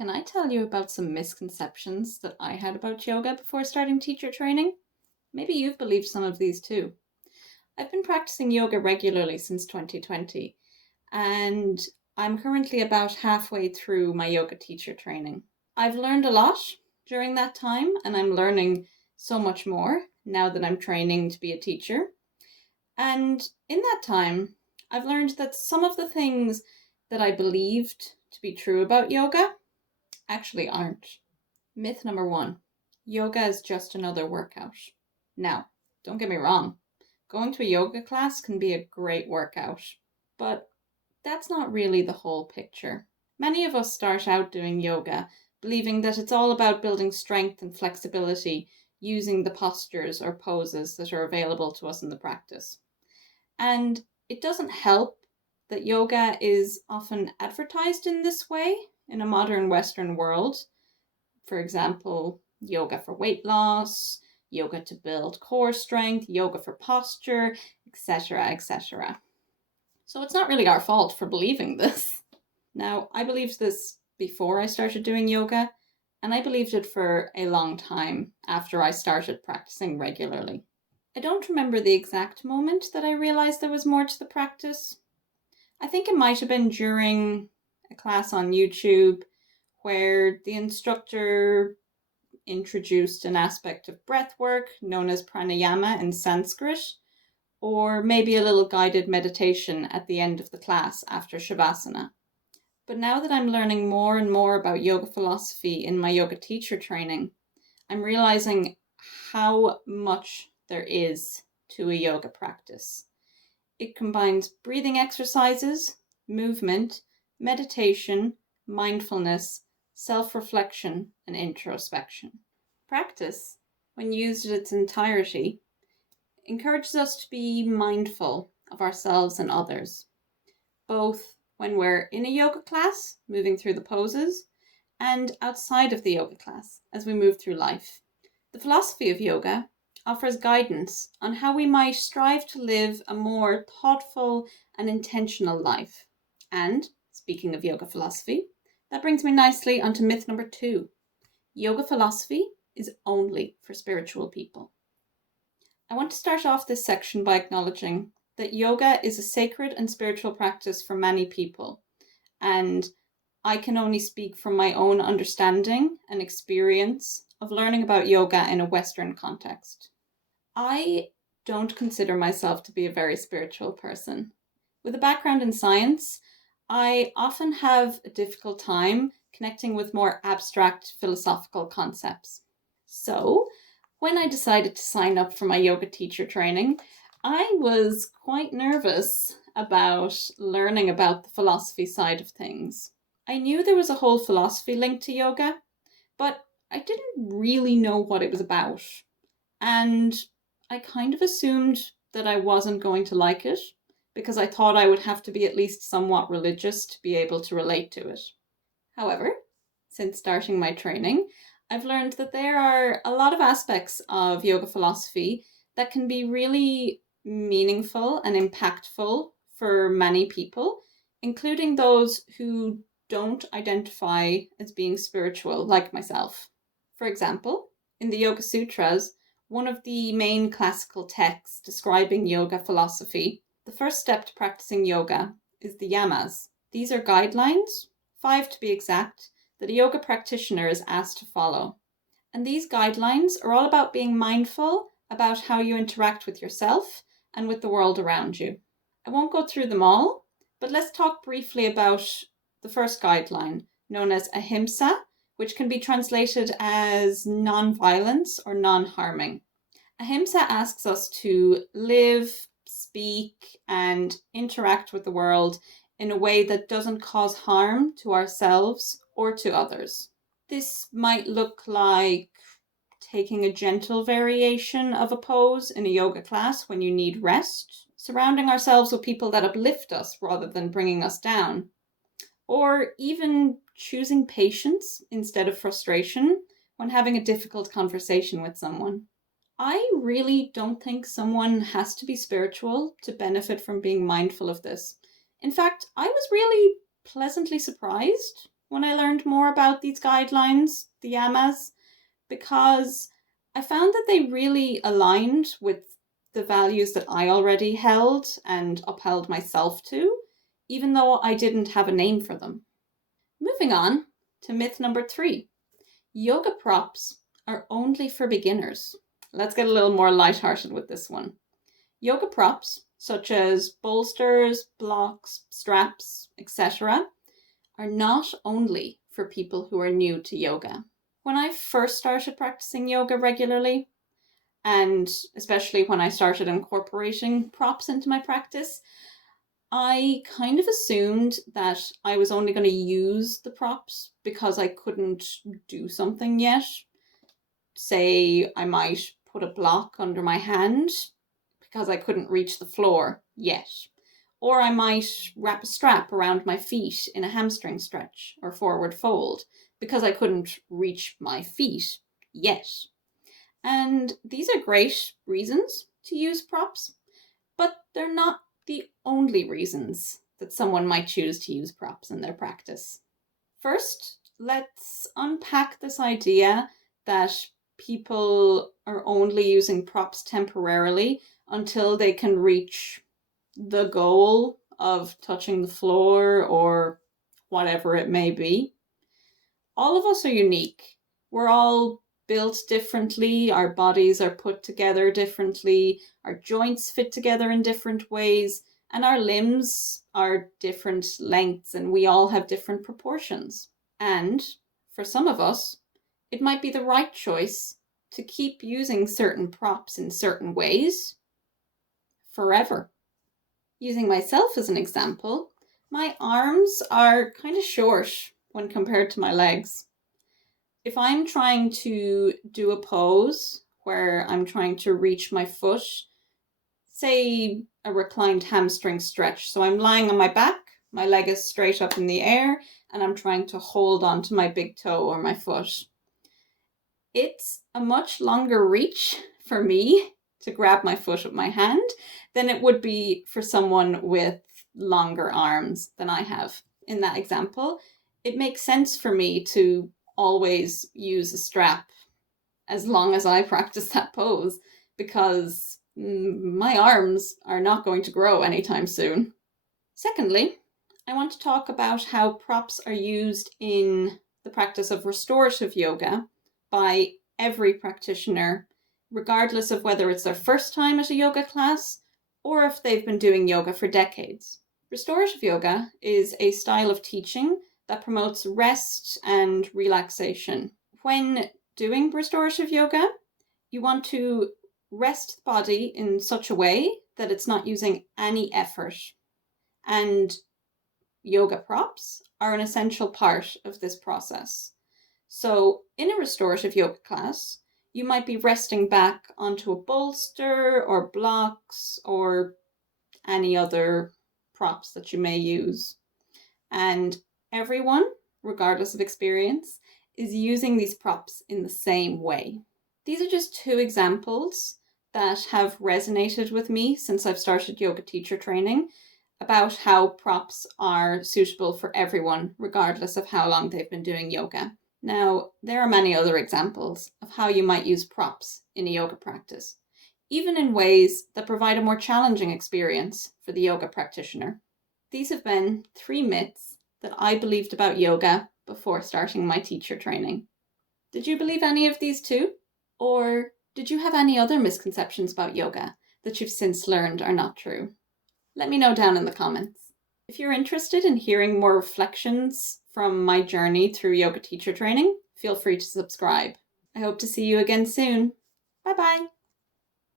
Can I tell you about some misconceptions that I had about yoga before starting teacher training? Maybe you've believed some of these too. I've been practicing yoga regularly since 2020, and I'm currently about halfway through my yoga teacher training. I've learned a lot during that time, and I'm learning so much more now that I'm training to be a teacher. And in that time, I've learned that some of the things that I believed to be true about yoga actually aren't. Myth number one, yoga is just another workout. Now, don't get me wrong, going to a yoga class can be a great workout, but that's not really the whole picture. Many of us start out doing yoga believing that it's all about building strength and flexibility using the postures or poses that are available to us in the practice. And it doesn't help that yoga is often advertised in this way in a modern Western world. For example, yoga for weight loss, yoga to build core strength, yoga for posture, etc., etc. So it's not really our fault for believing this. Now, I believed this before I started doing yoga, and I believed it for a long time after I started practicing regularly. I don't remember the exact moment that I realized there was more to the practice. I think it might have been during a class on YouTube where the instructor introduced an aspect of breath work known as pranayama in Sanskrit, or maybe a little guided meditation at the end of the class after Shavasana. But now that I'm learning more and more about yoga philosophy in my yoga teacher training, I'm realizing how much there is to a yoga practice. It combines breathing exercises, movement, meditation, mindfulness, self-reflection, and introspection. Practice, when used in its entirety, encourages us to be mindful of ourselves and others, both when we're in a yoga class, moving through the poses, and outside of the yoga class as we move through life. The philosophy of yoga offers guidance on how we might strive to live a more thoughtful and intentional life. And, speaking of yoga philosophy, that brings me nicely onto myth number 2. Yoga philosophy is only for spiritual people. I want to start off this section by acknowledging that yoga is a sacred and spiritual practice for many people, and I can only speak from my own understanding and experience of learning about yoga in a Western context. I don't consider myself to be a very spiritual person. With a background in science, I often have a difficult time connecting with more abstract philosophical concepts. So, when I decided to sign up for my yoga teacher training, I was quite nervous about learning about the philosophy side of things. I knew there was a whole philosophy linked to yoga, but I didn't really know what it was about. And I kind of assumed that I wasn't going to like it because I thought I would have to be at least somewhat religious to be able to relate to it. However, since starting my training, I've learned that there are a lot of aspects of yoga philosophy that can be really meaningful and impactful for many people, including those who don't identify as being spiritual like myself. For example, in the Yoga Sutras, one of the main classical texts describing yoga philosophy, the first step to practicing yoga is the yamas. These are guidelines, 5 to be exact, that a yoga practitioner is asked to follow. And these guidelines are all about being mindful about how you interact with yourself and with the world around you. I won't go through them all, but let's talk briefly about the first guideline, known as ahimsa, which can be translated as non-violence or non-harming. Ahimsa asks us to live, speak, and interact with the world in a way that doesn't cause harm to ourselves or to others. This might look like taking a gentle variation of a pose in a yoga class when you need rest, surrounding ourselves with people that uplift us rather than bringing us down, or even choosing patience instead of frustration when having a difficult conversation with someone. I really don't think someone has to be spiritual to benefit from being mindful of this. In fact, I was really pleasantly surprised when I learned more about these guidelines, the yamas, because I found that they really aligned with the values that I already held and upheld myself to, even though I didn't have a name for them. Moving on to myth number 3. Yoga props are only for beginners. Let's get a little more lighthearted with this one. Yoga props, such as bolsters, blocks, straps, etc., are not only for people who are new to yoga. When I first started practicing yoga regularly, and especially when I started incorporating props into my practice, I kind of assumed that I was only going to use the props because I couldn't do something yet. Say I might put a block under my hand because I couldn't reach the floor yet. Or I might wrap a strap around my feet in a hamstring stretch or forward fold because I couldn't reach my feet yet. And these are great reasons to use props, but they're not the only reasons that someone might choose to use props in their practice. First, let's unpack this idea that people are only using props temporarily until they can reach the goal of touching the floor or whatever it may be. All of us are unique. We're all built differently, our bodies are put together differently, our joints fit together in different ways, and our limbs are different lengths, and we all have different proportions. And for some of us, it might be the right choice to keep using certain props in certain ways forever. Using myself as an example, my arms are kind of short when compared to my legs. If I'm trying to do a pose where I'm trying to reach my foot, say a reclined hamstring stretch, so I'm lying on my back, my leg is straight up in the air, and I'm trying to hold onto my big toe or my foot. It's a much longer reach for me to grab my foot with my hand than it would be for someone with longer arms than I have. In that example, it makes sense for me to always use a strap as long as I practice that pose because my arms are not going to grow anytime soon. Secondly, I want to talk about how props are used in the practice of restorative yoga by every practitioner, regardless of whether it's their first time at a yoga class or if they've been doing yoga for decades. Restorative yoga is a style of teaching that promotes rest and relaxation. When doing restorative yoga, you want to rest the body in such a way that it's not using any effort. And yoga props are an essential part of this process. So in a restorative yoga class, you might be resting back onto a bolster or blocks or any other props that you may use. And everyone, regardless of experience, is using these props in the same way. These are just 2 examples that have resonated with me since I've started yoga teacher training about how props are suitable for everyone, regardless of how long they've been doing yoga. Now, there are many other examples of how you might use props in a yoga practice, even in ways that provide a more challenging experience for the yoga practitioner. These have been 3 myths that I believed about yoga before starting my teacher training. Did you believe any of these too? Or did you have any other misconceptions about yoga that you've since learned are not true? Let me know down in the comments. If you're interested in hearing more reflections from my journey through yoga teacher training, feel free to subscribe. I hope to see you again soon. Bye bye.